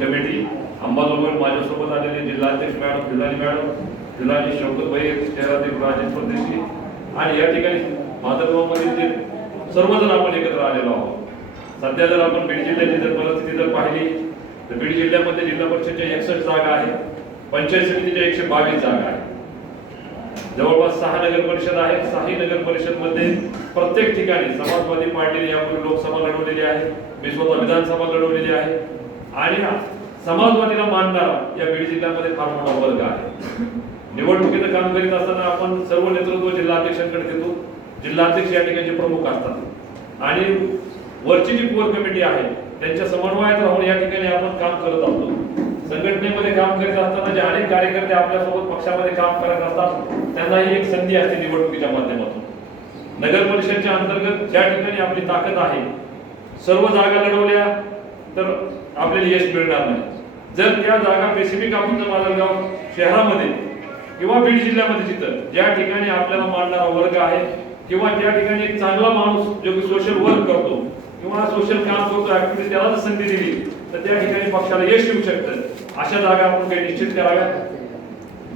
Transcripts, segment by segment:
Committee Ambajogai माझ्यासोबत आलेले जिल्हाध्यक्ष मॅडम, जिल्हाध्यक्ष शौकत भाई, शहराध्यक्ष राजेश परदेशी आणि या ठिकाणी माधवगावमधील जे सर्वजण आपण एकत्र आलेलो आहोत. सध्या जर आपण बीड जिल्ह्याची जर परिस्थिती जर पाहिली तर बीड जिल्ह्यामध्ये जिल्हा परिषदेच्या 61 जागा आहे, पंचायत समितीच्या 122 जागा आहे, जवळपास 6 नगर परिषद आहेत. 6 नगर परिषद मध्ये प्रत्येक ठिकाणी समाजवादी पार्टीने यापूर्वी लोकसभा लढवलेली आहे, मी स्वतः विधानसभा लढवलेली आहे आणि समाजवादीला मानणारा या बीड जिल्ह्यामध्ये फार मोठा वर्ग आहे. निवडणुकीचं काम करीत असताना आपण सर्व नेतृत्व जिल्हाध्यक्षांकडे देतो. जिल्हाध्यक्ष या ठिकाणी प्रमुख असतात आणि वरची जी कोर कमिटी आहे त्यांच्या समन्वयात राहून या ठिकाणी आपण काम करत असतो. संघटनेमध्ये काम करीत असताना जे अनेक कार्यकर्ते आपल्यासोबत पक्षामध्ये काम करत असतात त्यांना ही एक संधी असते निवडणुकीच्या माध्यमातून. नगर परिषदेच्या अंतर्गत ज्या ठिकाणी आपली ताकद आहे, सर्व जागा लढवल्या तर आपल्याला यश मिळणार नाही. जर त्या जागा स्पेसिफिक आपण जर माजलगाव शहरामध्ये किंवा बीड जिल्ह्यामध्ये जिथं ज्या ठिकाणी आपल्याला मानणारा वर्ग आहे किंवा ज्या ठिकाणी एक चांगला माणूस जो सोशल वर्क करतो किंवा सोशल काम करतो ऍक्टिव्हिटी त्याला जर संधी दिली तर त्या ठिकाणी पक्षाला यश येऊ शकतं. अशा जागा आपण काही निश्चित कराव्या.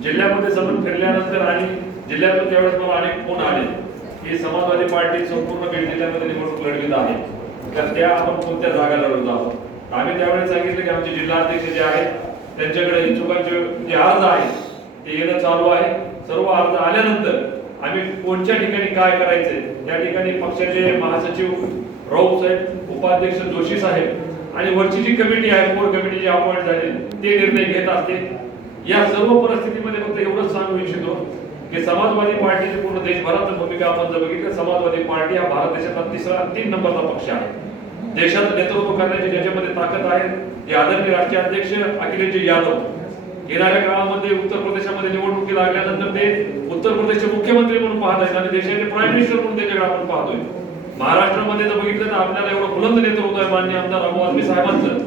जिल्ह्यामध्ये सतत फिरल्यानंतर आणि जिल्ह्यातून त्यावेळेस मला अनेक फोन आले की समाजवादी पार्टी संपूर्ण बीड जिल्ह्यामध्ये निवडणूक लढवित आहे, तर त्या आपण कोणत्या जागा लढवत आहोत. आम्ही त्यावेळेस सांगितलं की आमचे जिल्हाध्यक्ष जे आहेत त्यांच्याकडे इच्छुकांचे जे अर्ज आहेत ते येणं चालू आहे. सर्व अर्ज आल्यानंतर आम्ही कोणत्या ठिकाणी काय करायचे या ठिकाणी पक्षाचे महासचिव राऊत साहेब, उपाध्यक्ष जोशी साहेब आणि वरची जी कमिटी आहे कोर कमिटी जी अपॉइंट झाली ते निर्णय घेत असते. या सर्व परिस्थितीमध्ये फक्त एवढंच सांगू इच्छितो की समाजवादी पार्टीची पूर्ण देशभरात भूमिका आपण जर बघितलं, समाजवादी पार्टी हा भारत देशातला 3 नंबरचा पक्ष आहे. देशाचं नेतृत्व करण्याची ज्याच्यामध्ये ताकद आहे ते आदरणीय राष्ट्रीय अध्यक्ष अखिलेशजी यादव येणाऱ्या काळामध्ये उत्तर प्रदेशामध्ये निवडणुकी लागल्यानंतर ते उत्तर प्रदेशचे मुख्यमंत्री म्हणून पाहत आहेत आणि देशाचे प्राईम मिनिस्टर म्हणून त्यांच्याकडे आपण पाहतोय. महाराष्ट्रामध्ये जर बघितलं तर आपल्याला एवढं बुलंद नेतृत्व आहे माननीय आमदार अबू आझमी साहेबांचं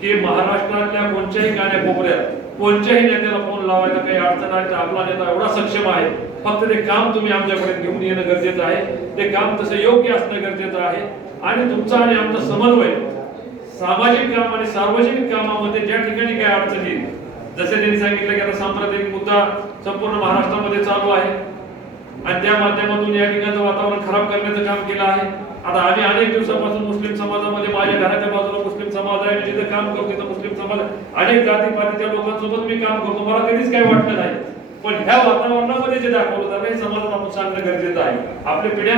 की महाराष्ट्रातल्या कोणत्याही कान्याकोपऱ्यात कोणत्याही नेत्याला फोन लावायला काही अडचण आहे तर आपला नेता एवढा सक्षम आहे. फक्त ते काम तुम्ही आमच्याकडे घेऊन येणं गरजेचं आहे. ते काम तसं योग्य असणं गरजेचं आहे आणि तुमचा आणि आमचा समन्वय सामाजिक काम आणि सार्वजनिक कामामध्ये ज्या ठिकाणी काय अडचणी जसे त्यांनी सांगितलं की आता सांप्रदायिक मुद्दा संपूर्ण महाराष्ट्रामध्ये चालू आहे आणि त्या माध्यमातून या ठिकाणचं वातावरण खराब करण्याचं काम केलं आहे. आता आम्ही अनेक दिवसापासून मुस्लिम समाजामध्ये माझ्या घराच्या बाजूला मुस्लिम समाज आहे, जिथे काम करतो तिथं मुस्लिम समाज अनेक जाती पातीच्या लोकांसोबत मी काम करतो, मला कधीच काही वाटलं नाही. पण ह्या वातावरणामध्ये जे दाखवलं जातं हे समाजात आपण सांगणं गरजेचं आहे. आपल्या पिढ्या